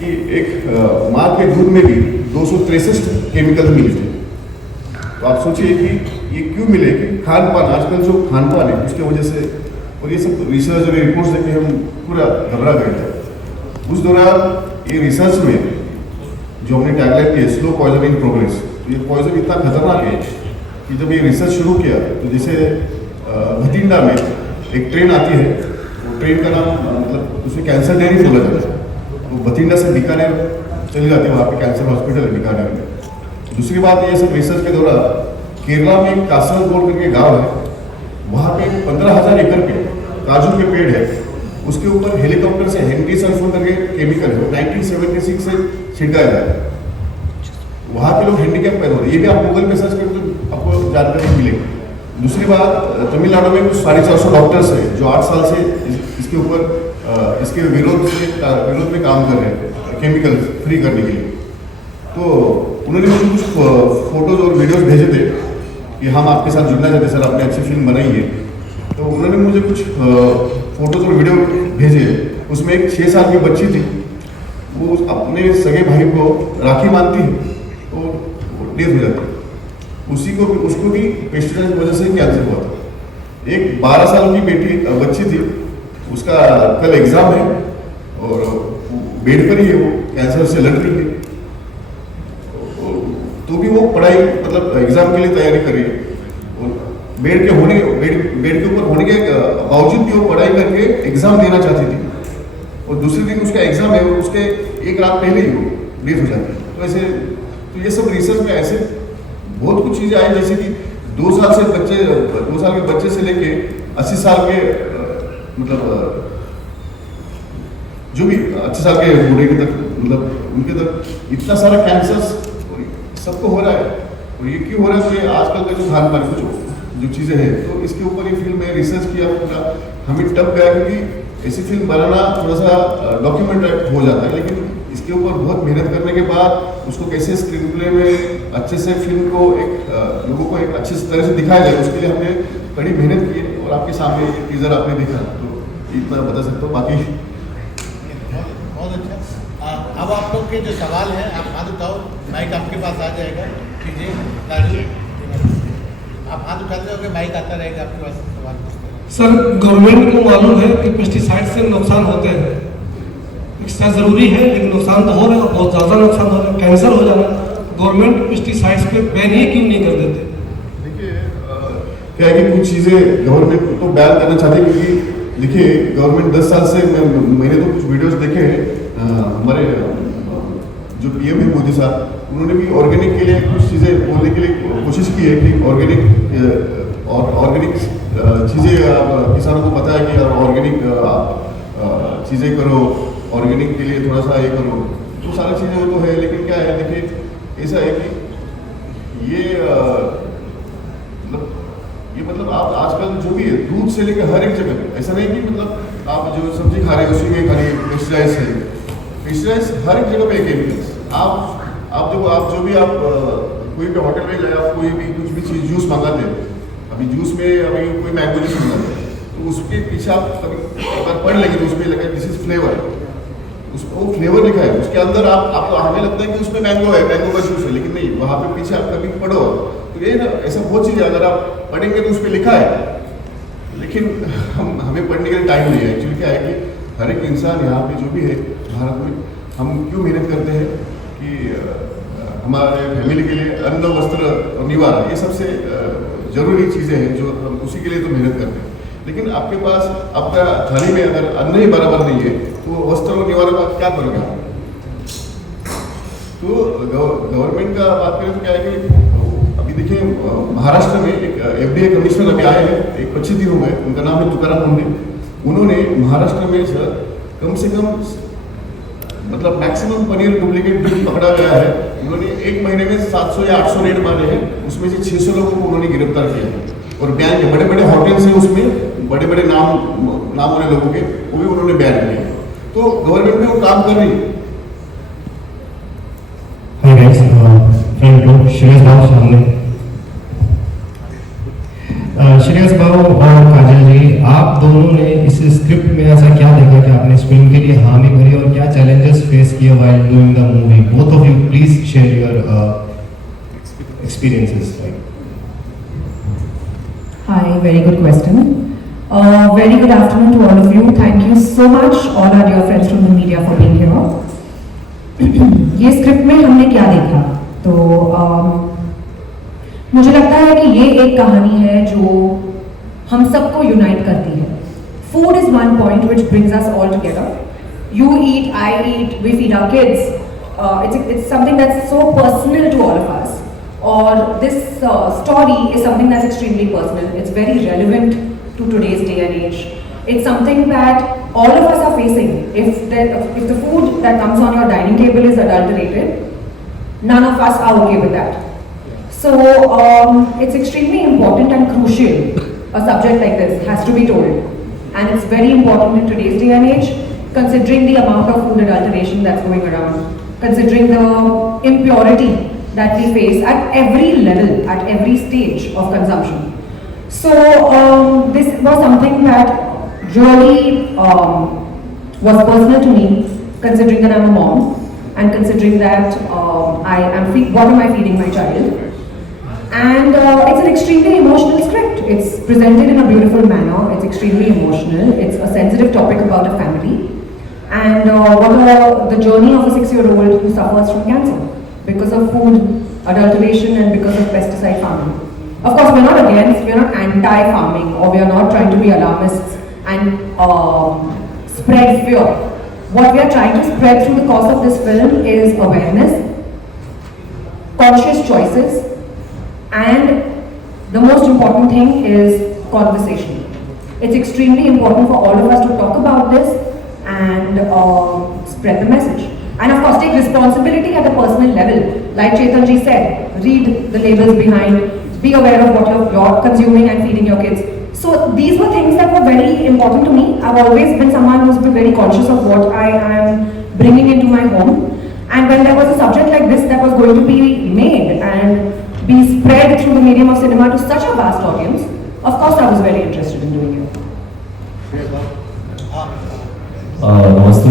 कि एक माँ के दूध में भी 263 केमिकल मिले थे। तो आप सोचिए कि ये क्यों मिले, कि खान पान, आजकल जो खान पान है उसकी वजह से, और ये सब रिसर्च और रिपोर्ट्स देख के हम पूरा घबरा गए थे। उस दौरान ये रिसर्च में जो हमने टैगलाइन की स्लो पॉइजन इन प्रोग्रेस, तो ये पॉइजन इतना खतरनाक है कि जब ये रिसर्च शुरू किया तो जैसे भटिंडा में एक ट्रेन आती है, वो ट्रेन का नाम मतलब उसमें कैंसर डेयरी बोला जाता है, तो भटिंडा से बीकानेर चली जाती है, वहाँ पे कैंसर हॉस्पिटल है बीकानेर में। दूसरी बात ये सब रिसर्च के दौरान केरला में कासरगोड करके गाँव है, वहाँ पे 15,000 एकड़ पे काजू के पेड़ है, उसके ऊपर हेलीकॉप्टर से हेनरी सल्फोन करके केमिकल है 1976 से छिड़काया जाता है। वहाँ के लोग हैंडीकैप पैदा हो रहे हैं, ये भी आप गूगल पे सर्च करें तो आपको जानकारी मिलेगी। दूसरी बात, तमिलनाडु में कुछ 450 डॉक्टर्स हैं जो 8 साल से इसके ऊपर इसके विरोध में काम कर रहे हैं केमिकल फ्री करने के लिए। तो उन्होंने मुझे कुछ फोटोज और वीडियोस भेजे थे कि हम आपके साथ जुड़ना चाहते सर, आपने अच्छी फिल्म बनाई है। तो उन्होंने मुझे कुछ फोटोज और वीडियो भेजे, उसमें एक 6 साल की बच्ची थी, वो अपने सगे भाई को राखी बांधती है तो डेथ हो जाती है। उसको भी पेस्टिसाइड की वजह से कैंसर हुआ था। एक 12 साल की बच्ची थी, उसका कल एग्जाम है और बेड पर ही है, वो कैंसर से लड़ रही है, तो भी वो पढ़ाई मतलब एग्जाम के लिए तैयारी कर रही है। बेड के ऊपर होने के बावजूद भी वो पढ़ाई करके एग्जाम देना चाहती थी, और दूसरे दिन उसका एग्जाम है और उसके एक रात पहले ही वो डेथ हो जाती है। तो ऐसे तो ये सब रिसर्च में ऐसे बहुत कुछ चीज़ें आई, जैसे कि 2 साल के बच्चे से लेके 80 साल के मतलब जो भी 80 साल के बूढ़े के तक, मतलब उनके तक इतना सारा कैंसर सबको हो रहा है। और ये क्यों हो रहा है? तो ये आजकल का जो खान पान जो चीज़ें हैं, तो इसके ऊपर ये फिल्म में रिसर्च किया पूरा, हमें टप गया क्योंकि ऐसी फिल्म बनाना थोड़ा सा डॉक्यूमेंट टाइप हो जाता है, लेकिन इसके ऊपर बहुत मेहनत करने के बाद उसको कैसे स्क्रीन प्ले में अच्छे से फिल्म को एक लोगों को एक अच्छी तरह से दिखाया जाए, उसके लिए हमने कड़ी मेहनत की और आपके सामने टीजर आपने देखा, तो इतना बता सकता हूँ। बाकी बहुत अच्छा। अब आप लोग के जो सवाल हैं आप हाथ उठाओ, माइक आपके पास आ जाएगा। कीजिए, आप हाथ उठाते हो, माइक आता रहेगा आपके पास सवाल। सर, गवर्नमेंट को मालूम है कि पेस्टिसाइड से नुकसान होते हैं, एक्स्ट्रा जरूरी है, लेकिन नुकसान तो हो रहा है, बहुत ज़्यादा नुकसान हो रहा है, कैंसर हो जाना। गवर्नमेंट पेस्टिसाइड्स पे बैन ही क्यों नहीं कर देते? देखिए क्या है कि कुछ चीज़ें गवर्नमेंट तो बैन करना चाहते हैं, क्योंकि देखिए गवर्नमेंट 10 साल से मैंने तो कुछ वीडियोस देखे हैं, हमारे जो पीएम है मोदी साहब, उन्होंने भी ऑर्गेनिक के लिए कुछ चीज़ें बोलने के लिए कोशिश की है कि ऑर्गेनिक चीज़ें किसानों को पता है कि ऑर्गेनिक चीज़ें करो, ऑर्गेनिक के लिए थोड़ा सा ये करो, तो सारी चीज़ें वो तो है। लेकिन क्या है, देखिए ऐसा है कि ये मतलब आप आजकल जो भी है दूध से लेकर हर एक जगह, ऐसा नहीं कि मतलब आप जो सब्जी खा रहे हैं उसी में खाली पेस्टिसाइड्स है, पेस्टिसाइड्स हर एक जगह पे केमिकल्स। आप देखो, आप जो भी आप कोई भी होटल में गए, आप कोई भी कुछ भी चीज़ जूस मंगाते हैं, अभी जूस में अभी कोई मैंगो जूस मंगाते हैं, तो उसके पीछे आप कभी अगर पढ़ लेंगे तो उसमें लगा दिस इज फ्लेवर, उसको फ्लेवर लिखा है, उसके अंदर आप हमें लगता है कि उसमें मैंगो है, मैंगो का जूस है, लेकिन नहीं, वहाँ पे पीछे आप कभी पढ़ो तो ये ना ऐसा बहुत चीज़ है, अगर आप पढ़ेंगे तो उस पर लिखा है, लेकिन हमें पढ़ने के लिए टाइम नहीं है। एक्चुअली क्या है कि हर एक इंसान यहाँ पे जो भी है भारत में, हम क्यों मेहनत करते हैं कि हमारे फैमिली के लिए अन्न वस्त्र और निवारण, ये सबसे जरूरी चीज़ें हैं जो हम उसी के लिए तो मेहनत करते हैं। लेकिन आपके पास आपका थाली में अगर अन्न ही बराबर नहीं है तो वस्त्र और निवारण का क्या करोगे आप? तो गवर्नमेंट का बात करें तो क्या है कि अभी देखिए महाराष्ट्र में एक FDA कमिश्नर अभी आए हैं, एक 25 दिन हो गए, उनका नाम है तुकाराम मुंडे। उन्होंने महाराष्ट्र में सर कम से कम मतलब मैक्सिमम पनीर डुप्लीकेट बिल पकड़ा गया है। उन्होंने 1 महीने में 700 या 800 रेड मारे हैं, उसमें से 600 लोगों को उन्होंने गिरफ्तार किया है। और बैन किया, बड़े बड़े होटल्स हैं उसमें, बड़े बड़े नाम वाले लोगों के, वो भी उन्होंने बैन किए। तो गवर्नमेंट में वो काम कर रही है। फ्रेंड लोग श्रेष्ठ सामने श्रेयस बाबू और काजल जी, आप दोनों ने इस स्क्रिप्ट में ऐसा क्या देखा कि आपने इस फिल्म के लिए हामी भरी और क्या चैलेंजेस फेस किए while doing the movie? Both of you please share your experiences. Hi, very good question. Very good afternoon to all of you. Thank you so much, all our dear friends from the media, for being here. ये script में हमने क्या देखा? तो मुझे लगता है कि ये एक कहानी है जो हम सबको यूनाइट करती है. Food is one point which brings us all together. You eat, I eat, we feed our kids. It's something that's so personal to all of us. Or this story is something that's extremely personal. It's very relevant to today's day and age. It's something that all of us are facing. If the food that comes on your dining table is adulterated, none of us are okay with that. So it's extremely important and crucial. A subject like this has to be told, and it's very important in today's day and age, considering the amount of food adulteration that's going around, considering the impurity that we face at every level, at every stage of consumption. So this was something that really was personal to me, considering that I'm a mom, and considering that what am I feeding my child? And it's an extremely emotional script. It's presented in a beautiful manner. It's extremely emotional. It's a sensitive topic about a family, and the journey of a 6-year-old who suffers from cancer because of food adulteration and because of pesticide farming. Of course, we're not anti-farming, or we're not trying to be alarmists and spread fear. What we are trying to spread through the course of this film is awareness, conscious choices, and the most important thing is conversation. It's extremely important for all of us to talk about this and spread the message. And of course, take responsibility at the personal level. Like Chetan ji said, read the labels behind, be aware of what you're consuming and feeding your kids. So these were things that were very important to me. I've always been someone who's been very conscious of what I am bringing into my home. And when there was a subject like this that was going to be made and be spread through the medium of cinema to such a vast audience, of course I was very interested in doing it. नमस्ते.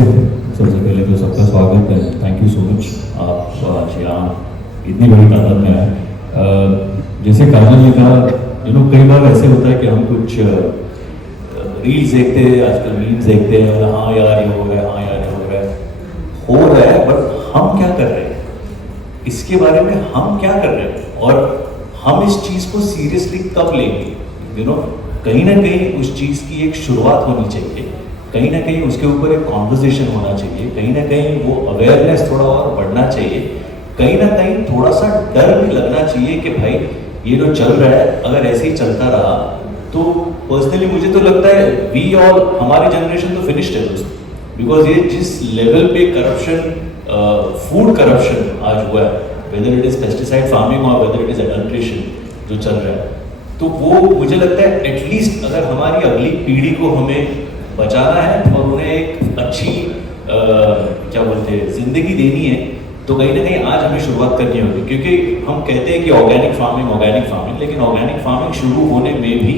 सबसे पहले तो सबका स्वागत है. Thank you so much. आप आज यहाँ इतनी बड़ी तादाद में आए. जैसे काजल ने कहा, कई बार ऐसे होता है कि हम कुछ रील्स देखते हैं, आजकल मीम्स देखते हैं, और हाँ यार ये हो रहा है, हाँ यार ये हो रहा है, बट हम क्या कर रहे हैं, इसके बारे में हम क्या कर रहे हैं, और हम इस चीज़ को सीरियसली कब लेंगे. कहीं ना कहीं उस चीज़ की एक शुरुआत होनी चाहिए, कहीं ना कहीं उसके ऊपर एक कॉन्वर्सेशन होना चाहिए, कहीं ना कहीं वो अवेयरनेस थोड़ा और बढ़ना चाहिए, कहीं ना कहीं थोड़ा सा डर भी लगना चाहिए कि भाई ये जो चल रहा है अगर ऐसे ही चलता रहा तो पर्सनली मुझे तो लगता है वी ऑल, हमारी जनरेशन तो फिनिश्ड है दोस्तों. बिकॉज ये जिस लेवल पे करप्शन, फूड करप्शन आज हुआ है, whether it is pesticide farming और वेदर इट इज एडल्ट्रेशन जो चल रहा है, तो वो मुझे लगता है एटलीस्ट अगर हमारी अगली पीढ़ी को हमें बचाना है और उन्हें एक अच्छी क्या बोलते हैं जिंदगी देनी है, तो कहीं ना कहीं आज हमें शुरुआत करनी होगी. क्योंकि हम कहते हैं कि ऑर्गेनिक फार्मिंग, लेकिन ऑर्गेनिक फार्मिंग शुरू होने में भी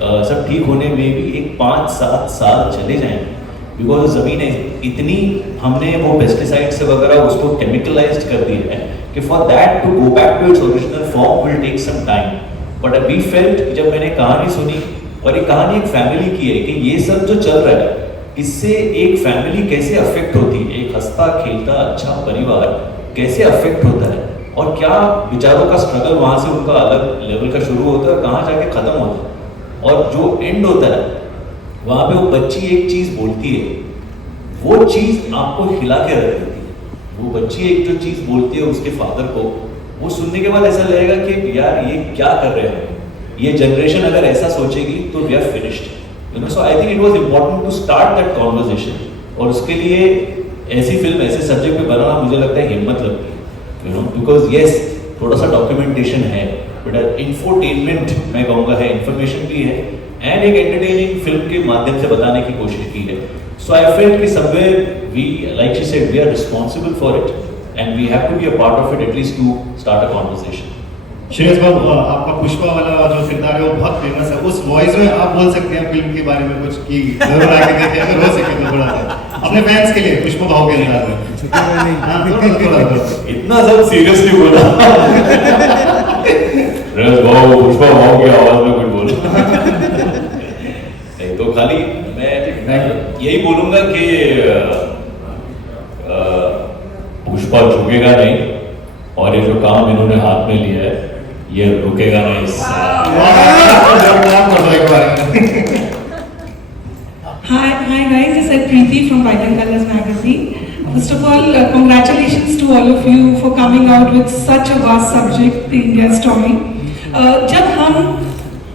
सब ठीक होने में भी एक 5-7 साल चले जाएंगे. बिकॉज ज़मीनें इतनी हमने वो पेस्टिसाइड्स वगैरह उसको केमिकलाइज्ड कर दिया है कि for that to go back to its original form will take some time. But we felt, जब मैंने कहानी सुनी, और ये कहानी एक फैमिली की है कि ये सब जो चल रहा है इससे एक फैमिली कैसे अफेक्ट होती है, एक हंसता खेलता अच्छा परिवार कैसे अफेक्ट होता है, और क्या विचारों का स्ट्रगल वहाँ से उनका अलग लेवल का शुरू होता है और कहाँ जाके ख़त्म होता है, और जो एंड होता है वहाँ पे वो बच्ची एक चीज़ बोलती है, वो चीज़ आपको हिला के रख देती है. वो बच्ची एक जो चीज़ बोलती है उसके फादर को, वो सुनने के बाद ऐसा लगेगा कि यार ये क्या कर रहे हैं, ये जनरेशन अगर ऐसा सोचेगी तो we are finished. So I think it was important to start that conversation, और उसके लिए ऐसी फिल्म ऐसे सब्जेक्ट पे बनाना मुझे लगता है हिम्मत लगती है. बिकॉज येस थोड़ा सा डॉक्यूमेंटेशन है, बट इंफोटेनमेंट मैं कहूँगा है, इन्फॉर्मेशन भी है, एंड एक एंटरटेनिंग फिल्म के माध्यम से बताने की कोशिश की है. सो आई फेल्ट कि somewhere we, like she said, we are responsible for it, and we have to be a part of it, at least to start a conversation. Shreyas Babu, आपका पुष्पा वाला जो किरदार है वो बहुत फेमस है, उस वॉइस में आप बोल सकते हैं फिल्म के बारे में कुछ कि जरूर आके कहते हैं, अगर हो सके तो थोड़ा सा अपने फैंस के लिए पुष्पा भाव के अंदाज में। हाँ, थोड़ा इतना सब सीरियसली बोला रस भाव पुष्पा भाव की आवाज में कुछ बोला नहीं, तो खाली मैं यही बोलूंगा कि पुष्पा झुकेगा नहीं, और ये जो काम इन्होंने हाथ में लिया है ये रुकेगा नहीं। Hi guys, this is Preeti from Vibrant Colors magazine. First of all, congratulations to all of you for coming out with such a vast subject, the India story. जब हम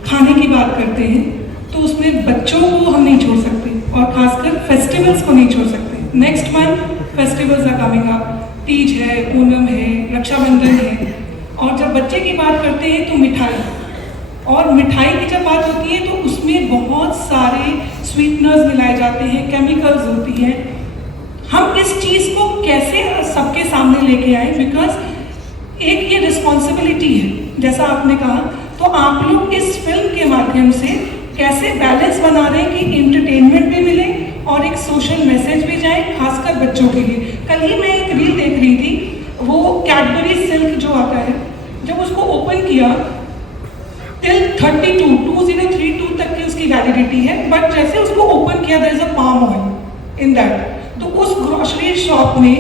खाने की बात करते हैं तो उसमें बच्चों को हम नहीं छोड़ सकते, और खासकर फेस्टिवल्स को नहीं छोड़ सकते। Next month festivals are coming up, Teej है, ओणम है, रक्षाबंधन है, और जब बच्चे की बात करते हैं तो मिठाई, और मिठाई की जब बात होती है तो उसमें बहुत सारे स्वीटनर्स मिलाए जाते हैं, केमिकल्स होती हैं। हम इस चीज़ को कैसे सबके सामने लेके आए, बिकॉज एक ये रिस्पॉन्सिबिलिटी है जैसा आपने कहा, तो आप लोग इस फिल्म के माध्यम से कैसे बैलेंस बना रहे हैं कि एंटरटेनमेंट भी मिले और एक सोशल मैसेज भी जाए, खासकर बच्चों के लिए। कल ही मैं एक रील देख रही थी, वो कैडबरी सिल्क जो आता है, जब उसको ओपन किया टिल 2032 तक की उसकी वैलिडिटी है, बट जैसे उसको ओपन किया there is a palm oil in that, तो उस ग्रोसरी शॉप ने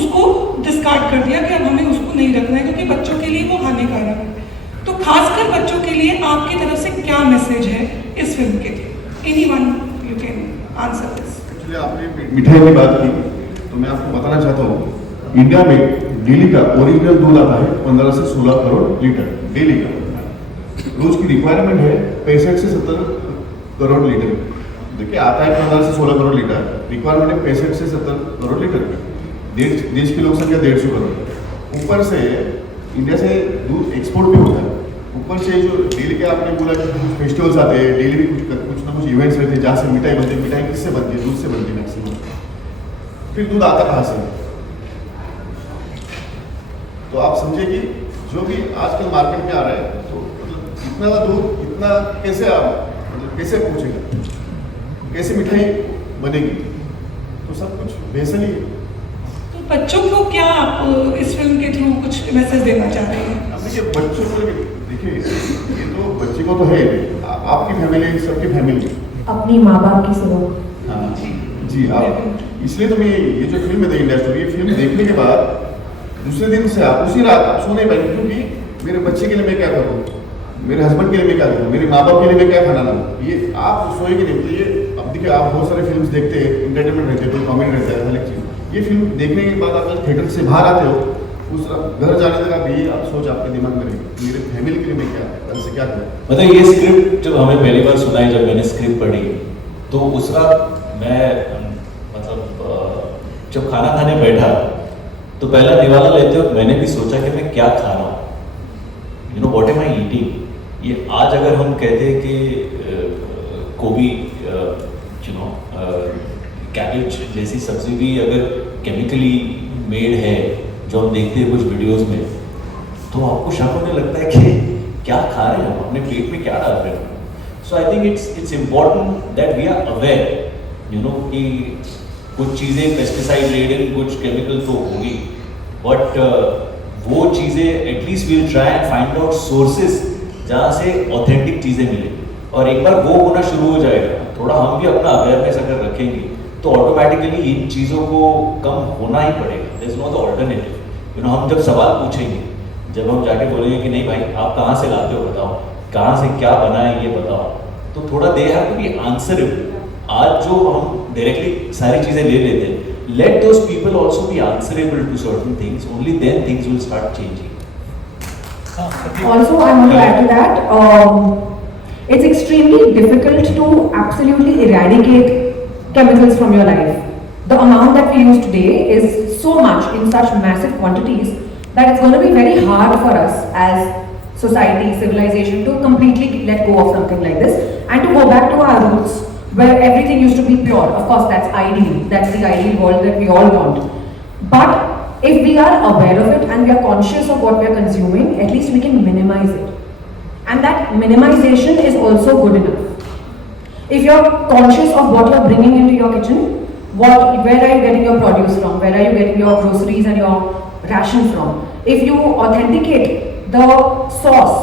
उसको डिस्कार्ड कर दिया कि अब हमें उसको नहीं रखना है क्योंकि बच्चों के लिए वो हानिकारक है। तो खासकर बच्चों के लिए आपकी तरफ से क्या मैसेज है इस फिल्म के लिए? Anyone you can answer this. Actually आपने मिठाई की बात की तो मैं आपको बताना चाहता हूँ, इंडिया में डेली का ओरिजिनल दूध आता है 15 से 16 करोड़ लीटर डेली का। रोज की रिक्वायरमेंट है 65 से 70 करोड़ लीटर। देखिए आता है 15 से 16 करोड़ लीटर, रिक्वायरमेंट है 65 से 70 करोड़ लीटर। देश की लोक संख्या 150 करोड़। ऊपर से इंडिया से दूध एक्सपोर्ट भी होता है। ऊपर से जो डेली के आपने बोला कि कुछ फेस्टिवल्स आते हैं, डेली भी कुछ ना कुछ इवेंट्स रहते हैं जहाँ से मिठाई बनती है। मिठाई किससे बनती है? दूध से बनती है मैक्सिमम। फिर दूध आता कहाँ से? तो आप समझिए कि जो भी आजकल मार्केट में आ रहा है, तो मतलब इतना दूध इतना कैसे मतलब कैसे पहुँचेगा, कैसे मिठाई बनेगी? तो सब कुछ भेसल ही है। तो बच्चों को क्या आप इस फिल्म के थ्रू कुछ मैसेज देना चाह रहे हैं? अब देखिए बच्चों को, देखिए ये तो बच्चे को तो है, आपकी फैमिली, सबकी फैमिली, अपनी माँ बाप की सुनो। हाँ जी, आप इसलिए तो मैं ये जो फिल्म है द इंडिया स्टोरी, ये फिल्म देखने के बाद दूसरे दिन से आप उसी रात आप सो नहीं पाएंगे, क्योंकि मेरे बच्चे के लिए मैं क्या करूँ, मेरे हस्बैंड के लिए मैं क्या करूँ, मेरे माँ बाप के लिए मैं क्या खाना लाऊँ, ये आप सोएंगे नहीं। तो ये अब देखिए आप बहुत सारे फिल्म देखते हैं, इंटरटेनमेंट रहते हैं, कोई कॉमेडी रहता है, हर एक चीज़। ये फिल्म देखने के बाद आप थिएटर से बाहर आते हो, उस घर जाने तक आप यही आप सोच आपके दिमाग में रहेगी, मेरे फैमिली के लिए मैं क्या कल से क्या करूँ। मतलब ये स्क्रिप्ट जब हमें पहली बार सुनाई, जब मैंने स्क्रिप्ट पढ़ी, तो उस रात मैं मतलब जब खाना खाने बैठा तो पहला निवाला लेते वक्त मैंने भी सोचा कि मैं क्या खा रहा हूँ, you know what am I eating. ये आज अगर हम कहते हैं कि गोभी, यू नो कैबेज जैसी सब्जी भी अगर केमिकली मेड है, जो हम देखते हैं कुछ वीडियोस में, तो आपको शक होने लगता है कि क्या खा रहे हैं हम, अपने पेट में क्या डाल रहे हैं। So I think it's important that we are aware, you know, कि कुछ चीज़ें पेस्टिसाइड रेडेड, कुछ केमिकल तो होंगी, बट वो चीज़ें at least we'll try and find out sources जहाँ से ऑथेंटिक चीज़ें मिले। और एक बार वो होना शुरू हो जाएगा, थोड़ा हम भी अपना अवेयरनेस अगर रखेंगे, तो ऑटोमेटिकली इन चीज़ों को कम होना ही पड़ेगा। There is no the alternative. You know, हम जब सवाल पूछेंगे, जब हम जाके बोलेंगे कि नहीं भाई आप कहाँ से लाते हो बताओ, कहाँ से क्या बना है ये बताओ, तो थोड़ा they have to be answerable. आज जो हम डायरेक्टली सारी चीज़ें ले लेते हैं, let those people also be answerable to certain things, only then things will start changing. Also, I want to add to that, it's extremely difficult to absolutely eradicate chemicals from your life. The amount that we use today is so much in such massive quantities that it's going to be very hard for us as society, civilization to completely let go of something like this and to go back to our roots where everything used to be pure. Of course, that's ideal. That's the ideal world that we all want. But if we we are aware of it and we are conscious of what we are consuming, at least we can minimize it. And that minimization is also good enough. If you're conscious of what you're bringing into your kitchen, where are you getting your produce from? Where are you getting your groceries and your ration from? If you authenticate the source,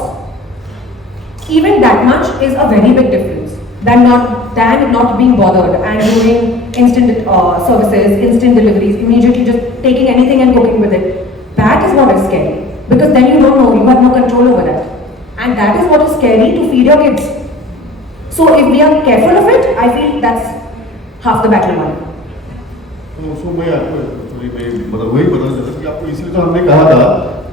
even that much is a very big difference than not being bothered and doing instant services, instant deliveries, immediately just taking anything and cooking with it. That is what is scary, because then you don't know, you have no control over that. And that is what is scary to feed your kids. So if we are careful of it, I feel that's half the battle won. तो मैं आपको मतलब वही बताना चाहता था कि आपको इसलिए तो हमने कहा था,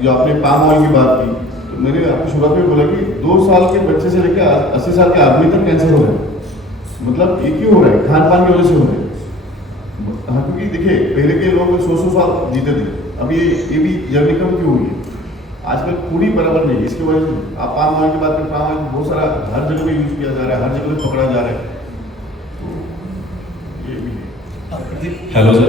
जो आपने पाम ऑयल की बात की, तो मैंने आपको शुरुआत में बोला कि 2 साल के बच्चे से लेकर 80 साल के आदमी तक कैंसर हो रहा है। मतलब ये क्यों हो रहा है? खान पान की वजह से हो रहा है। हाँ, क्योंकि देखिए पहले के लोग 100 साल जीते थे, अब ये भी जर्नी कम क्यों हुई है? आजकल पूरी बराबर नहीं है। इसकी वजह से आप पाम ऑयल की बात करें, पाम ऑयल बहुत सारा हर जगह पे यूज किया जा रहा है, हर जगह पे पकड़ा जा रहा है, तो ये भी है। Hello sir.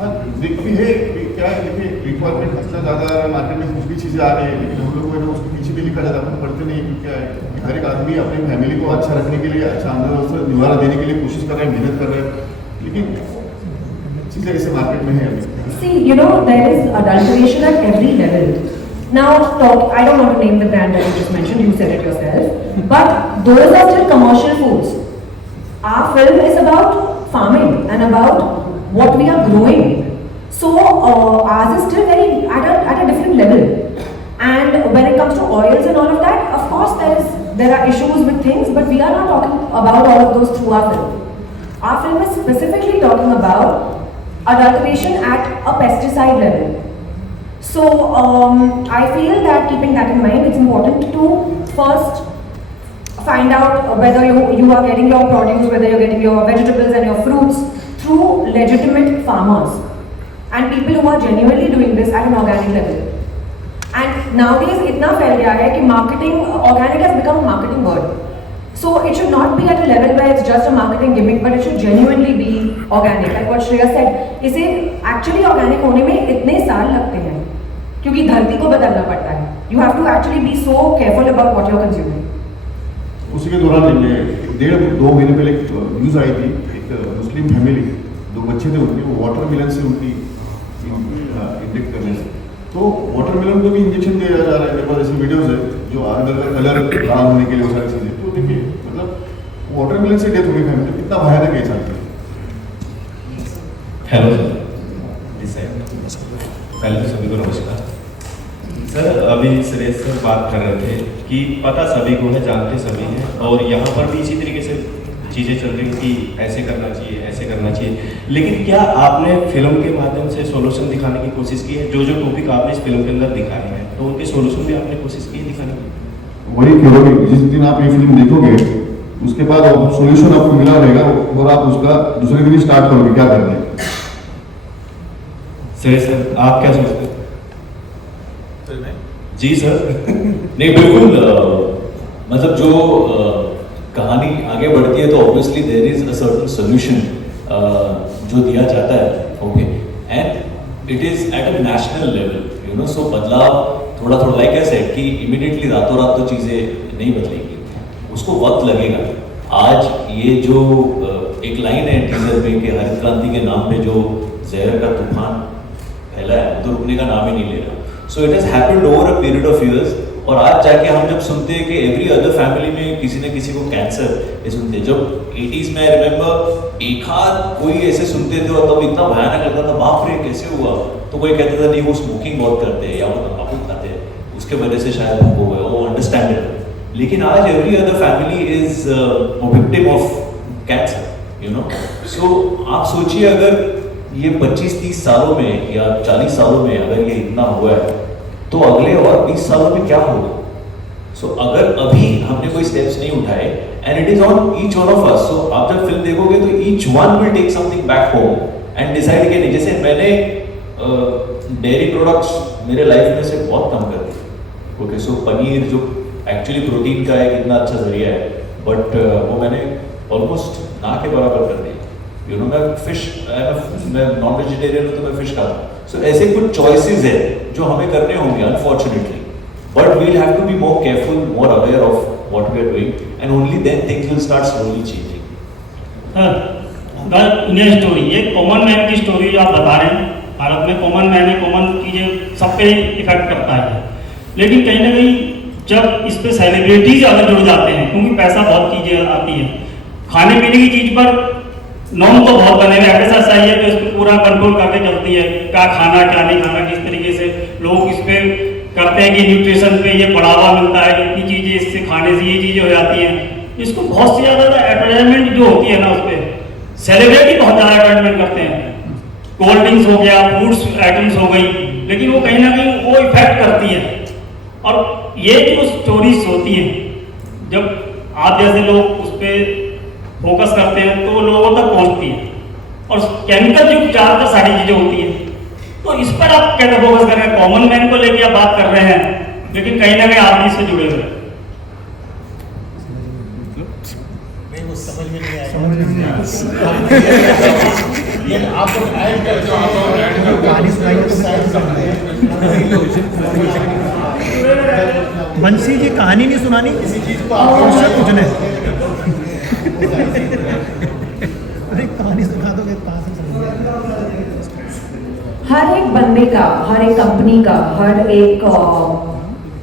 हाँ, अभी है क्या है, देखिए रिक्वायरमेंट इतना ज़्यादा आ रहा है, मार्केट में कुछ भी चीज़ें आ रही है, लेकिन हम लोग को है उसके पीछे भी लिखा जाता है, अपन पढ़ते नहीं कि क्या है। हर एक आदमी अपनी फैमिली को अच्छा रखने के लिए, अच्छा आमदनी निवारा देने के लिए कोशिश कर रहे हैं, मेहनत कर रहे हैं, लेकिन चीज़ें ऐसे मार्केट में है अभी। See, you know, there is adulteration at every level. Now, I don't want to name the brand that you just mentioned, you said it yourself, but those are still commercial foods. Our film is about farming and about what we are growing. So, ours is still very at a different level. And when it comes to oils and all of that, of course there are issues with things, but we are not talking about all of those through our film. Our film is specifically talking about adulteration at a pesticide level. So I feel that keeping that in mind, it's important to first find out whether you are getting your produce, whether you're getting your vegetables and your fruits through legitimate farmers and people who are genuinely doing this at an organic level. And nowadays itna फैल गया है कि marketing, organic has become a marketing word. So it should not be at a level where it's just a marketing gimmick, but it should genuinely be organic. Like what Shreya said, इसे actually organic होने में इतने साल लगते हैं, क्योंकि धरती को बदलना पड़ता है. You have to actually be so careful about what you're consuming. उसी के दौरान 1.5-2 महीने पहले न्यूज़ आई थी, एक मुस्लिम फैमिली, 2 बच्चे थे उनके, वो वाटरमेलन से उनकी इंजेक्ट करने से, तो वाटरमेलन को भी इंजेक्शन दिया जा रहा है। मेरे पास ऐसी वीडियोस है जो अंदर का कलर लाल होने के लिए वो सारी चीज़ें, तो देखिए मतलब वाटरमेलन से डेथ हुई फैमिली, कितना भयानक है चाहते हैं। हेलो सर, पहले तो सभी को नमस्कार सर। अभी सुरेश सर बात कर रहे थे कि पता सभी को है, जानते सभी हैं, और यहाँ पर भी इसी तरीके से चीज़ें चल रही कि ऐसे करना चाहिए, ऐसे करना चाहिए, लेकिन क्या आपने फिल्म के माध्यम से सोल्यूशन दिखाने की कोशिश की है? जो टॉपिक आपने इस फिल्म के अंदर दिखाए हैं, तो उनके सोल्यूशन भी आपने कोशिश की है दिखाने की? वही करोगे, जिस दिन आप ये फिल्म देखोगे उसके बाद सोल्यूशन आपको मिला रहेगा और आप उसका दूसरे दिन ही स्टार्ट करोगे क्या करना है। सर आप क्या सोचते हैं? जी सर नहीं बिल्कुल, मतलब जो कहानी आगे बढ़ती है तो obviously there is a certain solution जो दिया जाता है, okay, and it is at a national level, you know, so बदलाव थोड़ा लाइक आई सेड कि इमीडिएटली रातों रात तो चीज़ें नहीं बदलेंगी, उसको वक्त लगेगा। आज ये जो एक लाइन है टीजर में कि हरित क्रांति के नाम पे जो जहर का तूफान फैला है वो तो रुकने का नाम ही नहीं ले रहा। So it has happened over a period of years, और आज जाके हम जब सुनते हैं कि एवरी अदर फैमिली में किसी न किसी को कैंसर, ये सुनते हैं। जब 80s में आई रिमेम्बर एक आध कोई ऐसे सुनते थे और तब इतना भयानक लगता था, बाप रे कैसे हुआ, तो कोई कहता था नहीं वो स्मोकिंग बहुत करते हैं या वो तंबाकू खाते हैं, उसके वजह से शायद उनको हुआ, वो अंडरस्टैंडेबल। लेकिन आज every other family is victim of cancer, you know. So आप सोचिए अगर ये 25-30 सालों में या 40 सालों में अगर ये इतना हुआ है तो अगले और 20 सालों में क्या होगा? सो अगर अभी हमने कोई स्टेप्स नहीं उठाए, and it is on each one of us, so आप जब फिल्म देखोगे तो each one will take something back home and decide कि नहीं, जैसे मैंने डेयरी प्रोडक्ट्स मेरे लाइफ में से बहुत कम कर दिए, ओके। सो पनीर जो एक्चुअली प्रोटीन का एक इतना अच्छा जरिया है, बट वो मैंने ऑलमोस्ट ना के बराबर कर दिया। यू नो मैं फिश, मैं नॉन वेजिटेरियन हूँ तो मैं फिश खाता हूँ। सो ऐसे कुछ चॉइसेस है जो हमें करने होंगे unfortunately, but we will have to be more careful, more aware of what we are doing, and only then things will start slowly changing. Indian story, ये कॉमन मैन की स्टोरी जो आप बता रहे हैं, भारत में कॉमन मैन है, common चीज़ें सब पे इफेक्ट करता है, लेकिन कहीं ना कहीं जब इस पे सेलिब्रिटीज अगर जुड़ जाते हैं, क्योंकि पैसा बहुत चीज़ें आती है, खाने पीने की चीज़ पर नॉर्म तो बहुत बने हुए, ऐसा चाहिए तो इस पर पूरा कंट्रोल करके चलती है, क्या खाना क्या नहीं खाना, किस तरीके से लोग इस पे करते हैं कि न्यूट्रिशन पे ये बढ़ावा मिलता है, इतनी चीज़ें इससे खाने से ये चीज़ें हो जाती हैं, इसको बहुत सी ज़्यादा एडवर्टाइजमेंट जो होती है ना, उस पर सेलिब्रिटी बहुत ज़्यादा एडवर्टाइजमेंट करते हैं, कोल्ड ड्रिंक्स हो गया, फूड्स आइटम्स हो गई, लेकिन वो कहीं ना कहीं वो इफेक्ट करती है। और ये जो स्टोरीज होती हैं, जब आप जैसे लोग उस पर फोकस करते हैं तो लोगों तक पहुंचती है, और केमिकल युक्त ज़्यादातर सारी चीज़ें होती हैं, तो इस पर आप कैसे फोकस कर रहे हैं? कॉमन मैन को लेके आप बात कर रहे हैं, लेकिन कहीं ना कहीं आप इससे जुड़े हुए हैं। नहीं, वो समझ में नहीं आएगा। ये आपको ट्रायल करते हो, आपको कहानी सुनाई तो शायद समझ बंसी जी कहानी नहीं सुनानी, किसी चीज़ को आप उससे पूछने अरे कहानी सुना दोगे कहाँ से समझ? हर एक बंदे का, हर एक कंपनी का, हर एक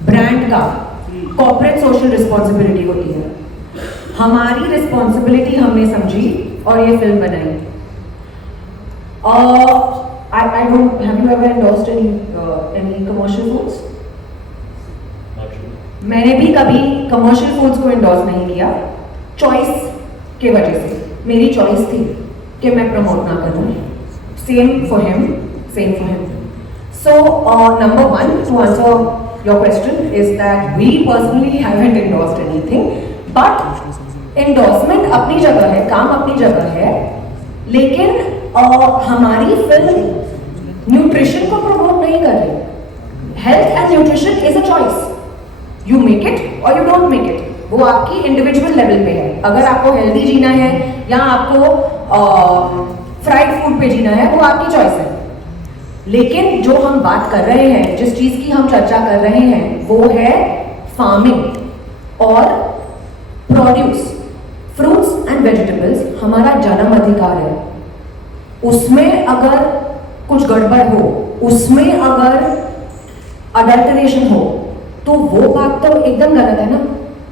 ब्रांड का कॉर्पोरेट सोशल रिस्पॉन्सिबिलिटी होती है। हमारी रिस्पॉन्सिबिलिटी हमने समझी और ये फिल्म बनाई। I don't, have you ever endorsed any commercial foods? मैंने भी कभी कमर्शियल फूड्स को इंडोर्स नहीं किया, चॉइस के वजह से। मेरी चॉइस थी कि मैं प्रमोट ना करूँ। Same for him, same for him. So number one, to answer your question, is that we personally haven't endorsed anything, but endorsement अपनी जगह है, काम अपनी जगह है, लेकिन हमारी फिल्म न्यूट्रिशन को प्रमोट नहीं कर रही। Health and nutrition is a choice, you make it or you don't make it, वो आपकी इंडिविजुअल लेवल पे है। अगर आपको हेल्दी जीना है या आपको फ्राइड फूड पे जीना है, वो आपकी चॉइस है। लेकिन जो हम बात कर रहे हैं, जिस चीज की हम चर्चा कर रहे हैं, वो है फार्मिंग और प्रोड्यूस। फ्रूट्स एंड वेजिटेबल्स हमारा जन्म अधिकार है, उसमें अगर कुछ गड़बड़ हो, उसमें अगर अडल्टरेशन हो, तो वो बात तो एकदम गलत है ना,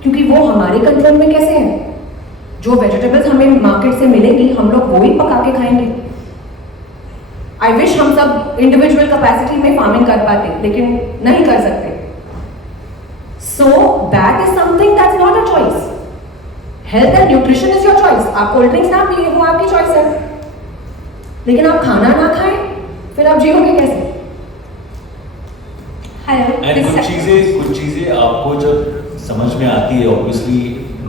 क्योंकि वो हमारे कंट्रोल में कैसे है। जो वेजिटेबल्स हमें मार्केट से मिलेंगी, हम लोग वो ही पका के खाएंगे। आई विश हम सब इंडिविजुअल कैपेसिटी में फार्मिंग कर पाते, लेकिन नहीं कर सकते। So that is something that's not a choice. Health and nutrition is your choice. आप कोल्ड ड्रिंक्स ना पिए, वो आपकी चॉइस है, लेकिन आप खाना ना खाएं, फिर आप जियोगे कैसे? एंड कुछ चीजें आपको जब समझ में आती है, obviously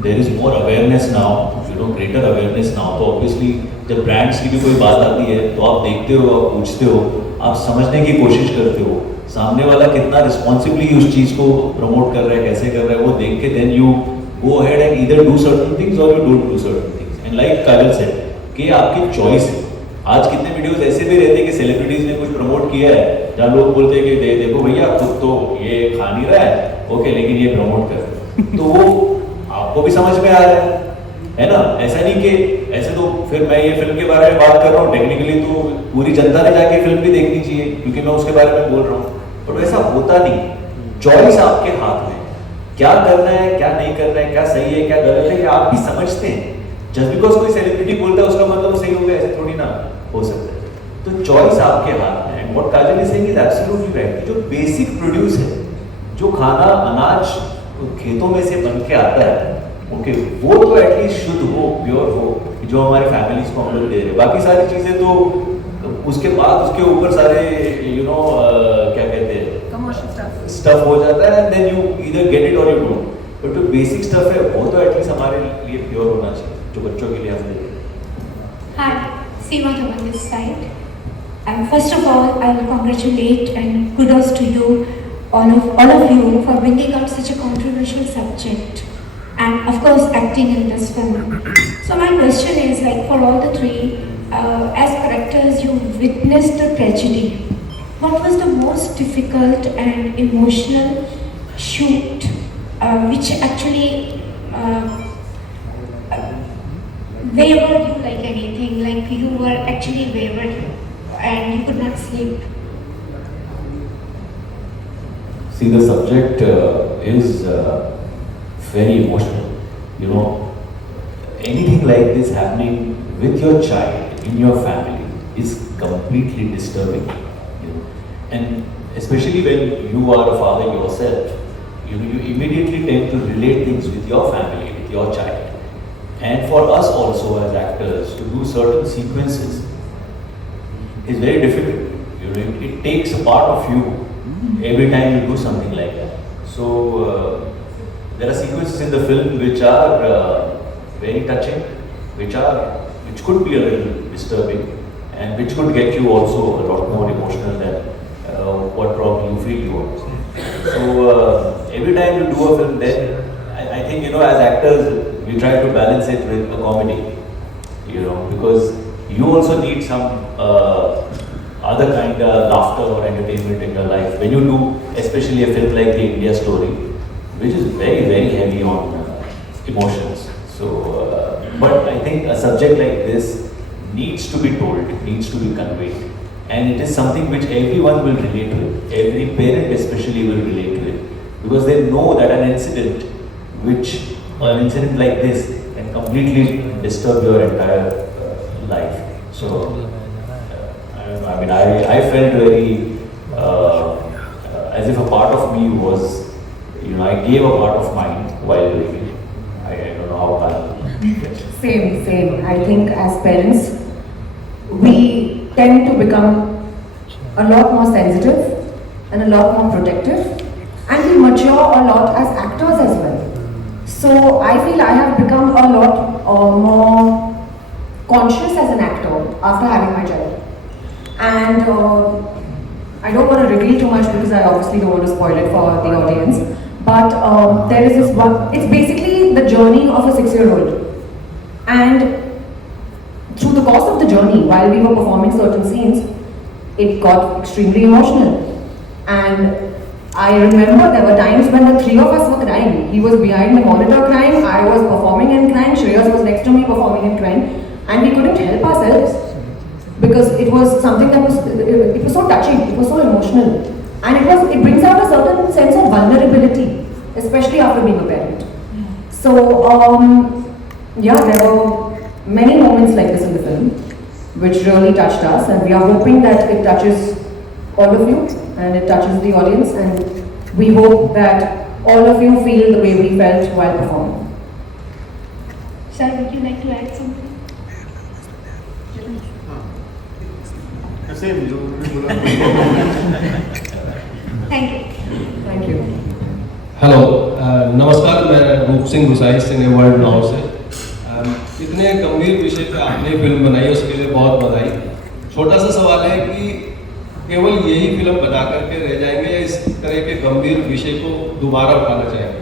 there is more awareness now, you know, greater awareness now, तो ऑब्वियसली जब ब्रांड्स की भी कोई बात आती है तो आप देखते हो, आप पूछते हो, आप समझने की कोशिश करते हो सामने वाला कितना रिस्पॉन्सिबली उस चीज को प्रमोट कर रहा है, कैसे कर रहा है, वो देख के then you go ahead and either do certain things और you don't do certain things. And like Kajal said कि आपकी चॉइस है। आज कितने वीडियोस ऐसे भी रहते हैं कि सेलिब्रिटीज ने कुछ प्रमोट किया है जहाँ लोग बोलते हैं कि देखो भैया खुद तो ये खा नहीं रहा है, ओके, लेकिन ये प्रमोट कर, तो वो आपको भी समझ में आ रहा है ना। ऐसा नहीं कि ऐसे तो फिर मैं ये फिल्म के बारे में बात कर रहा हूँ, टेक्निकली तो पूरी जनता ने जाके फिल्म भी देखनी चाहिए क्योंकि मैं उसके बारे में बोल रहा हूँ, पर वैसा होता नहीं। चॉइस आपके हाथ में, क्या करना है क्या नहीं करना है, क्या सही है क्या गलत है, ये आप भी समझते हैं। जस्ट बिकॉज कोई सेलिब्रिटी बोलता है उसका मतलब सही हो गया, ऐसे थोड़ी ना हो सकता है। तो चॉइस आपके हाथ में है। What Kajal is saying is absolutely right. जो बेसिक प्रोड्यूस है, जो खाना अनाज खेतों में से बन के आता है, ओके, वो तो एटलीस्ट शुद्ध हो, प्योर हो, जो हमारे फैमिलीज को हम लोग दे रहे हैं। बाकी सारी चीजें तो उसके बाद उसके ऊपर सारे यू नो क्या कहते हैं स्टफ हो जाता है, and then you either get it or you don't. But जो बेसिक स्टफ है वो तो एटलीस्ट हमारे लिए प्योर होना चाहिए, जो बच्चों के लिए हम दे रहे हैं। Hi, Seema Dhawan this side. And first of all, I will congratulate and kudos to you, all of you, for bringing out such a controversial subject. and of course acting in this film. So my question is, like, for all the three, as characters you witnessed the tragedy. What was the most difficult and emotional shoot which actually wavered you like anything, like you were actually wavered and you could not sleep? See, the subject is very emotional. You know, anything like this happening with your child in your family is completely disturbing. You know, and especially when you are a father yourself, you know, you immediately tend to relate things with your family, with your child. And for us also as actors to do certain sequences is very difficult. You know, it takes a part of you every time you do something like that. So there are sequences in the film which are very touching, which could be a little disturbing, and which could get you also a lot more emotional than what probably you feel you are. So every time you do a film, then I think, you know, as actors we try to balance it with a comedy, you know, because you also need some other kind of laughter or entertainment in your life when you do, especially a film like The India Story, which is very, very heavy on emotions. So, but I think a subject like this needs to be told, needs to be conveyed, and it is something which everyone will relate with. Every parent especially will relate with, because they know that an incident like this can completely disturb your entire life. So, I mean, I felt very as if a part of me was, you know, I gave a part of mine while doing it. I don't know how bad. Same. I think as parents, we tend to become a lot more sensitive and a lot more protective, and we mature a lot as actors as well. So I feel I have become a lot more conscious as an actor after having my child. And I don't want to reveal too much because I obviously don't want to spoil it for the audience. But there is this one, it's basically the journey of a 6-year-old. And through the course of the journey, while we were performing certain scenes, it got extremely emotional. And I remember there were times when the three of us were crying. He was behind the monitor crying, I was performing and crying, Shreyas was next to me performing and crying. And we couldn't help ourselves, because it was something that was, it was so touching, it was so emotional. And it brings out a certain sense of vulnerability, especially after being a parent. So, yeah, there were many moments like this in the film, which really touched us, and we are hoping that it touches all of you, and it touches the audience, and we hope that all of you feel the way we felt while performing. Sir, would you like to add something? Same, Thank you. Hello नमस्कार, मैं रूप सिंह गुसाई सिने world now से। इतने गंभीर विषय पे आपने film बनाई, उसके लिए बहुत बधाई। छोटा सा सवाल है कि केवल यही फिल्म बना करके रह जाएंगे या इस तरह के गंभीर विषय को दोबारा उठाना चाहेंगे?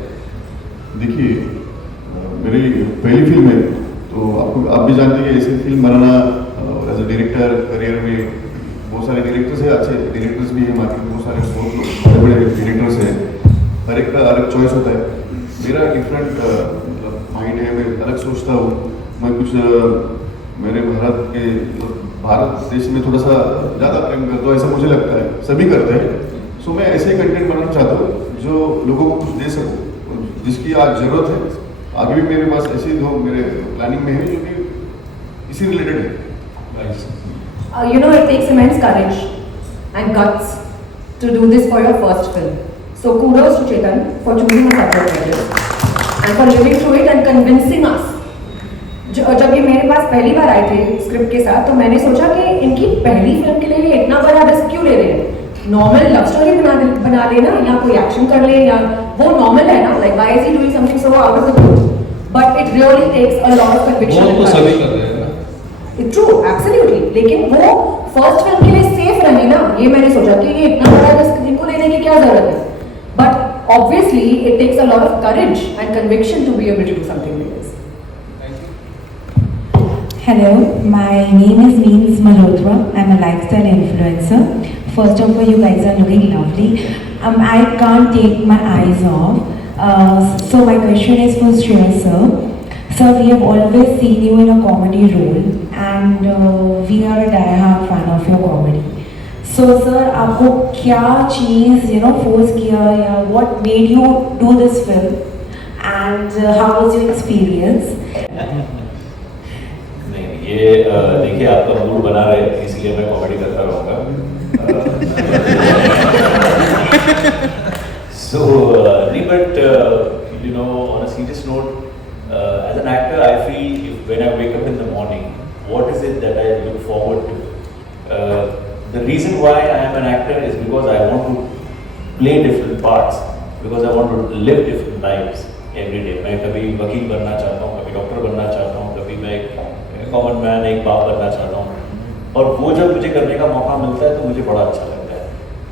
देखिए, मेरी पहली फिल्म है, तो आप भी जानते हैं कि ऐसी फिल्म बनाना एज ए डायरेक्टर करियर में बहुत सारे डायरेक्टर्स हैं, अच्छे डायरेक्टर्स भी हैं मार्केट में, बहुत सारे बड़े डायरेक्टर्स हैं, हर एक का अलग चॉइस होता है। मेरा डिफरेंट मतलब माइंड है, मैं अलग सोचता हूँ। मैं कुछ मेरे भारत देश में थोड़ा सा ज़्यादा प्रेम करता हूँ, ऐसा मुझे लगता है, सभी करते हैं। सो मैं ऐसे कंटेंट बनाना चाहता हूँ जो लोगों को कुछ दे सकूँ, जिसकी आज ज़रूरत है। आगे भी मेरे पास ऐसे दो मेरे प्लानिंग में है जो कि इसी रिलेटेड है। You know, it takes immense courage and guts to do this for your first film. So kudos to Chetan for choosing a subject like this and for living through it and convincing us. जब ये मेरे पास पहली बार आए थे script के साथ, तो मैंने सोचा कि इनकी पहली फिल्म के लिए इतना बड़ा रिस्क क्यों ले रहे हैं। नॉर्मल लव स्टोरी बना लेना या कोई एक्शन कर ले, या वो नॉर्मल है ना, like why is he doing something so out of the blue, but it really takes a lot of conviction. वो तो सभी कर रहे हैं ना, ट्रू, एब्सोल्युटली, लेकिन वो फर्स्ट फिल्म के लिए सेफ रहे ना, ये मैंने सोचा कि ये इतना बड़ा रिस्क इनको लेने की क्या जरूरत है। But obviously it takes a lot of courage and conviction to be able to do something like this. Hello, my name is Meens Malhotra. I'm a lifestyle influencer. First of all, you guys are looking lovely. I can't take my eyes off. So my question is for Shreya sir. Sir, we have always seen you in a comedy role, and we are a die-hard fan of your comedy. So sir, आपको क्या चीज़ force किया या what made you do this film, and how was your experience? ये देखिए आपका mood बना रहे इसलिए मैं कॉमेडी करता रहूँगा. So but on a serious note, as an actor I feel when I wake up in the morning, what is it that I look forward to? The reason why I am an actor is because I want to play different parts, because I want to live different lives every day. मैं कभी वकील बनना चाहता हूँ, कभी doctor बनना चाहता हूँ, कभी मैं कॉमन मैन एक बाप बनना चाहता हूँ, और वो जब मुझे करने का मौका मिलता है तो मुझे बड़ा अच्छा लगता है.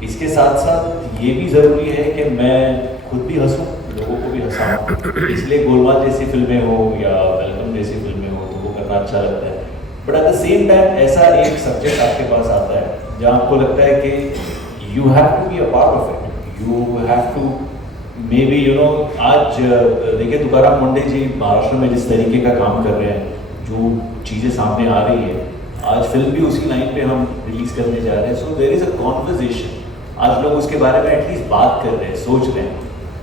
इसके साथ साथ ये भी ज़रूरी है कि मैं खुद भी हंसूँ, लोगों को भी हंसाऊँ. इसलिए गोलमाल जैसी फिल्में हो या वेलकम जैसी फिल्में हो तो वो करना अच्छा लगता है. But at the same time ऐसा एक सब्जेक्ट आपके पास आता है जहाँ आपको लगता है कि you have to be a part of it, you have to maybe आज देखिए तुकाराम मुंडे जी महाराष्ट्र में जिस तरीके का काम कर रहे हैं, जो चीज़ें सामने आ रही है, आज फिल्म भी उसी लाइन पे हम रिलीज करने जा रहे हैं. So there is a conversation. आज लोग उसके बारे में एटलीस्ट बात कर रहे हैं, सोच रहे हैं.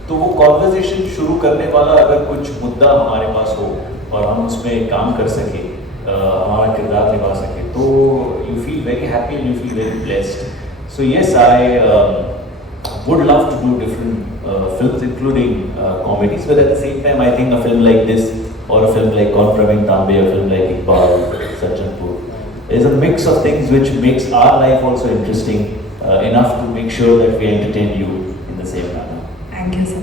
तो वो कॉन्वर्जेशन शुरू करने वाला अगर कुछ मुद्दा हमारे पास हो और हम उसमें काम कर सकें, हमारा किरदार निभा सकें, तो you feel very happy and you feel very blessed. So yes, I would love to do different films including comedies, but at the same time I think a film like this or a film like Kaun Praveen Tambe, a film like Iqbal, Sajjanpur, is a mix of things which makes our life also interesting enough to make sure that we entertain you in the same manner. Thank you sir.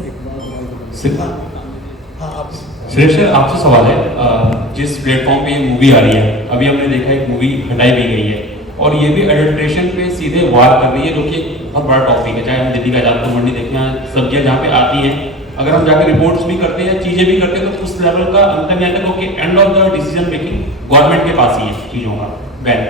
श्रेष्ठ sir, आपसे सवाल है, जिस platform पे ये movie आ रही है, अभी हमने देखा एक मूवी हटाई भी गई है और ये भी एडल्ट्रेशन पे सीधे वार कर रही है, जो कि बहुत बड़ा टॉपिक है. चाहे हम दिल्ली का जाकर मंडी देखें, सब्जियां जहाँ पे आती हैं, अगर हम जाकर रिपोर्ट्स भी करते हैं, चीज़ें भी करते हैं, तो उस लेवल का अंतर नहीं आता कि end of the decision making government के पास ही है चीज़ों का बैन.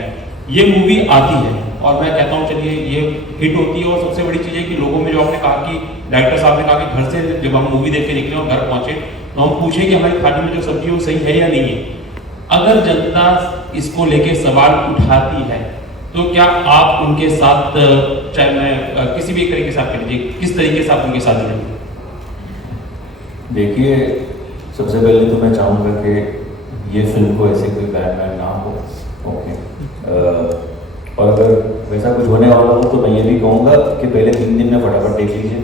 ये मूवी आती है और मैं कहता हूँ चलिए ये हिट होती है, और सबसे बड़ी चीज़ है कि लोगों में जो आपने कहा कि डायरेक्टर साहब ने कहा कि घर से जब हम मूवी देख के निकले और घर पहुँचे तो हम पूछे कि हमारी थाली में जो सब्जी है वो सही है या नहीं है. अगर जनता इसको लेके सवाल उठाती है तो क्या आप उनके साथ, चाहे मैं किसी भी तरीके से आप कह लीजिए, किस तरीके से आप उनके साथ जुड़ेंगे? देखिए, सबसे पहले तो मैं चाहूँगा कि ये फिल्म को ऐसे कोई बैन ना हो. ओके, और अगर वैसा कुछ होने वाला हो तो मैं ये भी कहूँगा कि पहले 3 दिन में फटाफट देख लीजिए,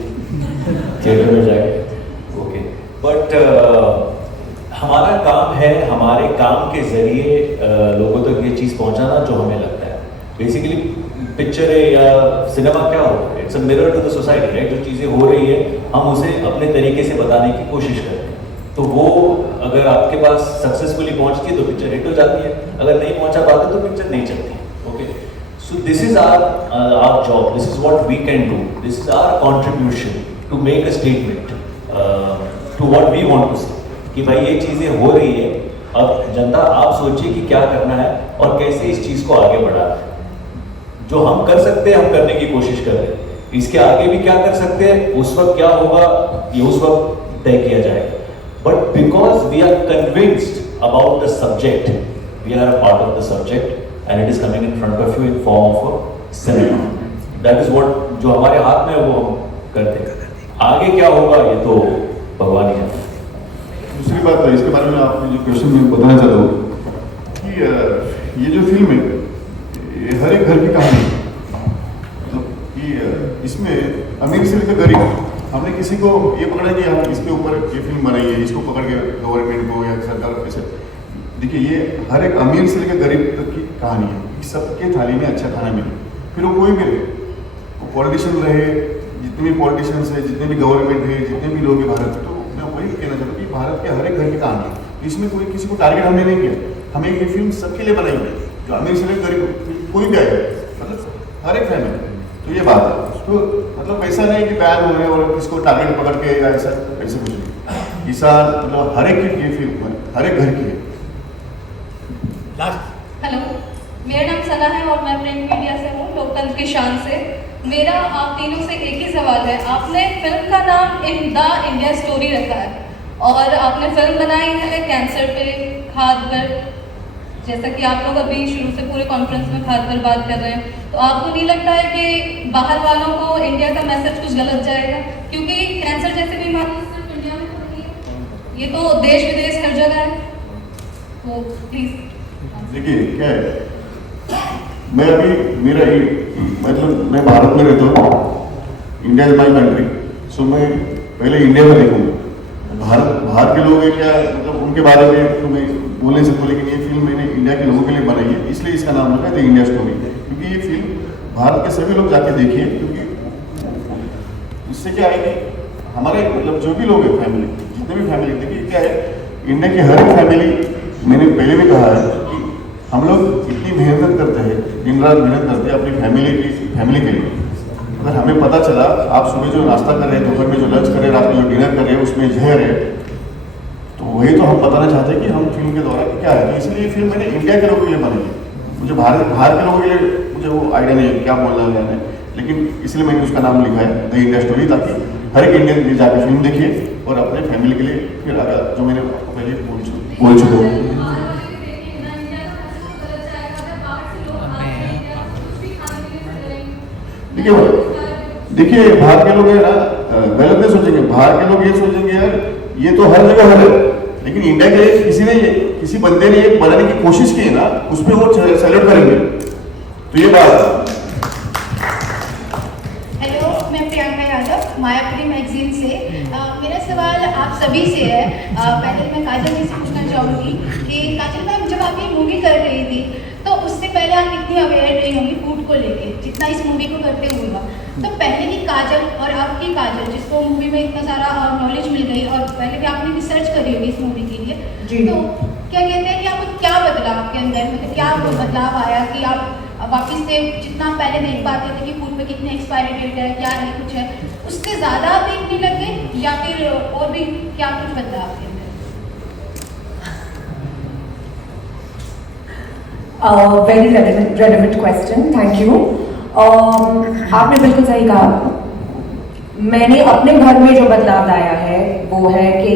थिएटर में जाए. ओके, बट हमारा काम है, हमारे काम के जरिए लोगों तक ये चीज़ पहुँचाना जो हमें लगता है. बेसिकली पिक्चर है या सिनेमा क्या हो, it's a mirror to the society, right. जो चीज़ें हो रही है हम उसे अपने तरीके से बताने की कोशिश करते हैं. तो वो अगर आपके पास सक्सेसफुली पहुंचती है तो पिक्चर हिट हो जाती है, अगर नहीं पहुंचा पाते तो पिक्चर नहीं चलती. Okay, so this is our job, this is what we can do, this is our contribution to make a statement to what we want to say, कि भाई ये चीज़ें हो रही है, अब जनता आप सोचिए कि क्या करना है और कैसे इस चीज़ को आगे बढ़ाना है. जो हम कर सकते हैं हम करने की कोशिश कर रहे हैं. इसके आगे भी क्या कर सकते हैं, उस वक्त क्या होगा ये उस वक्त तय किया जाएगा. But because we are convinced about the subject, we are a part of the subject and it is coming in front of you in form of a cinema. That is what जो हमारे हाथ में है वो हम करते हैं. आगे क्या होगा ये तो भगवान ही जाने. दूसरी बात है, इसके बारे में आपने जो क्वेश्चन में बताना चाहता हूँ कि ये जो फिल्म है ये हर एक घर की कहानी है. मतलब कि इसमें अमीर से लेकर गरीब, हमने किसी को ये पकड़ा कि हम इसके ऊपर ये फिल्म बनाई है, इसको पकड़ के गवर्नमेंट को या सरकार को कैसे. देखिए, ये हर एक अमीर से लेकर गरीब तक की कहानी है. सबके थाली में अच्छा खाना मिले, फिर वो कोई भी रहे, वो पॉलिटिशियन रहे, जितने भी पॉलिटिशियंस है, जितने भी गवर्नमेंट है, जितने भी लोग हैं भारत में. तो मैं वही कहना चाहता हूँ कि भारत के हर एक घर की कहानी है. इसमें कोई किसी को टारगेट हमने नहीं किया. हमें ये फिल्म सबके लिए बनाई है, जो अमीर से लेकर गरीब कोई भी आएगा, मतलब हर एक फैमिली. तो ये बात है. तो मतलब ऐसा नहीं कि बैन हो रहे और किसको टारगेट पकड़ के या ऐसा ऐसे कुछ नहीं। किसान मतलब हर एक की ये फिल्म है, हर एक घर की है। लास्ट हेलो, मेरा नाम सना है और मैं प्रिंट मीडिया से हूँ, लोकतंत्र की शान से। मेरा आप तीनों से एक ही सवाल है। आपने फिल्म का नाम द इंडिया स्टोरी रखा है और आपने फिल्म बनाई है कैंसर पे, खाद पर, जैसा कि आप लोग अभी शुरू से पूरे कॉन्फ्रेंस में खाद पर बात कर रहे हैं, तो आपको नहीं लगता है कि बाहर वालों को इंडिया का मैसेज कुछ गलत जाएगा? क्योंकि कैंसर जैसे बीमारी सिर्फ इंडिया में तो नहीं है, ये तो देश विदेश हर जगह है। तो प्लीज़ देखिए क्या है, मैं अभी मेरा मतलब मैं भारत में रहता हूँ, इंडिया इज माई कंट्री, सो मैं पहले इंडिया में देखूँगा। बाहर के लोग हैं क्या, मतलब उनके बारे में तो मैं बोल नहीं सकता, लेकिन ये फिल्म मैंने इंडिया के लोगों के लिए बनाई है, इसलिए इसका नाम रखा है द इंडिया स्टोरी। क्योंकि ये फिल्म भारत के सभी लोग जाके देखिए, क्योंकि इससे क्या है कि हमारे मतलब जो भी लोग हैं फैमिली, जितने भी फैमिली, देखिए क्या है, इंडिया की हर एक फैमिली, मैंने पहले भी कहा है कि हम लोग इतनी मेहनत करते हैं, दिन रात मेहनत करते हैं अपनी फैमिली के लिए। अगर हमें पता चला आप सुबह जो नाश्ता कर रहे हैं, दोपहर में जो लंच कर रहे हैं, रात में जो डिनर कर रहे हैं, उसमें जहर है, तो वही तो हम बताना चाहते हैं कि हम फिल्म के द्वारा क्या है। तो इसलिए फिल्म मैंने इंडिया के लोगों के लिए बनाई है। मुझे बाहर के लोगों के लिए मुझे वो आइडिया नहीं है क्या बोलना है मैंने, लेकिन इसलिए मैंने उसका नाम लिखा है द इंडिया स्टोरी, ताकि हर एक इंडियन भी जाकर फिल्म देखिए और अपने फैमिली के लिए फिर अगर जो मैंने आपको पहले बोल चुका हूँ। देखिए बाहर के लोग है ना, गलत नहीं सोचेंगे, बाहर के लोग ये सोचेंगे यार ये तो हर जगह है, लेकिन इंडिया के लिए किसी बंदे ने ये बनाने की कोशिश की है ना, उसमें वो सेलेक्ट करेंगे। तो ये बात। हेलो, मैं प्रियंका यादव, मायापुरी मैगजीन से। मेरा सवाल आप सभी से है। पहले मैं काजल जी से पूछना चाहूँगी कि काजल मैम, जब आप ये मूवी कर रही थी तो उससे पहले आप इतनी अवेयर नहीं होंगी फूड को लेके जितना इस मूवी को करते हुआ। तो पहले की काजल और अब की काजल, जिसको मूवी में इतना सारा नॉलेज मिल गई और पहले भी आपने रिसर्च करी होगी इस मूवी के लिए, तो क्या कहते हैं कि आपको क्या बदला आपके अंदर, मतलब क्या बदलाव आया कि आप वापस से जितना पहले देख पाते थे कि फूड पे कितनी एक्सपायरी डेट है, क्या है, कुछ है, उससे ज़्यादा आप देखने लग गए या फिर और भी क्या कुछ बदला आपके अंदर? Very relevant question, thank you. आपने बिल्कुल सही कहा। मैंने अपने घर में जो बदलाव लाया है वो है कि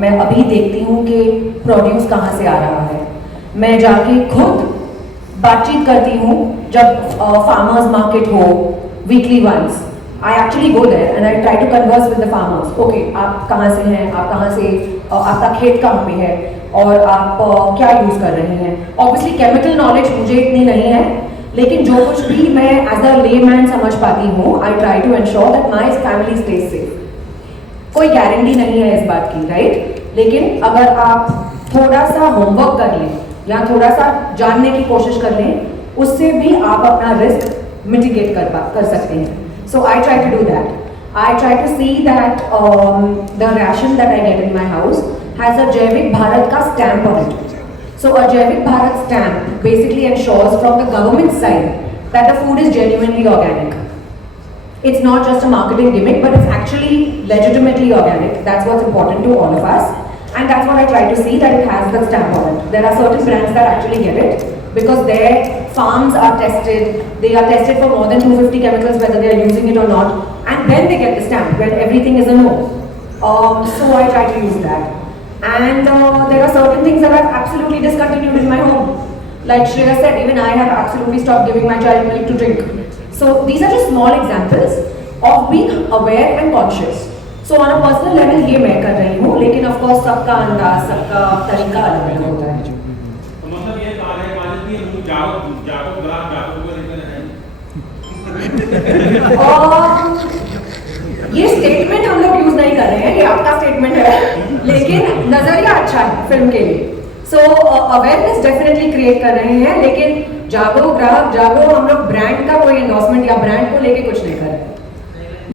मैं अभी देखती हूँ कि प्रोड्यूस कहाँ से आ रहा है। मैं जाके खुद बातचीत करती हूँ जब फार्मर्स मार्केट हो weekly once. I actually go there and I try to converse with the farmers. Okay, आप कहाँ से हैं, आप कहाँ से, आपका खेत कहाँ पे है और आप क्या यूज़ कर रहे हैं। Obviously chemical knowledge मुझे इतनी नहीं है, लेकिन जो कुछ भी मैं as a layman समझ पाती हूँ, I try to ensure that my family stays safe. कोई गारंटी नहीं है इस बात की, राइट? लेकिन अगर आप थोड़ा सा होमवर्क कर लें या थोड़ा सा जानने की कोशिश कर लें, उससे भी आप अपना रिस्क मिटिगेट कर सकते हैं। So I try to do that. I try to see that the ration that I get in my house has a Jaivik Bharat ka stamp on it. So a Jaivik Bharat stamp basically ensures from the government side that the food is genuinely organic. It's not just a marketing gimmick, but it's actually legitimately organic. That's what's important to all of us. And that's what I try to see, that it has the stamp on it. There are certain brands that actually get it because their farms are tested. They are tested for more than 250 chemicals, whether they are using it or not. And then they get the stamp, when everything is a no. So I try to use that. And there are certain things that I've absolutely discontinued in my home. Like Shreya said, even I have absolutely stopped giving my child milk to drink. So these are just small examples of being aware and conscious. So on a personal level ये मैं कर रही हूँ, लेकिन of course सबका अंदाज, सबका तरीका अलग-अलग होता है। तो मतलब ये कहा है मालिक की जागो ग्राम जागो को लेकर ये स्टेटमेंट हम लोग यूज नहीं कर रहे हैं, ये आपका स्टेटमेंट है, लेकिन नजरिया अच्छा है फिल्म के लिए। सो अवेयरनेस डेफिनेटली क्रिएट कर रहे हैं, लेकिन जागो ग्राहक जागो, हम लोग ब्रांड का कोई एंडोर्समेंट या ब्रांड को लेके कुछ नहीं कर रहे हैं।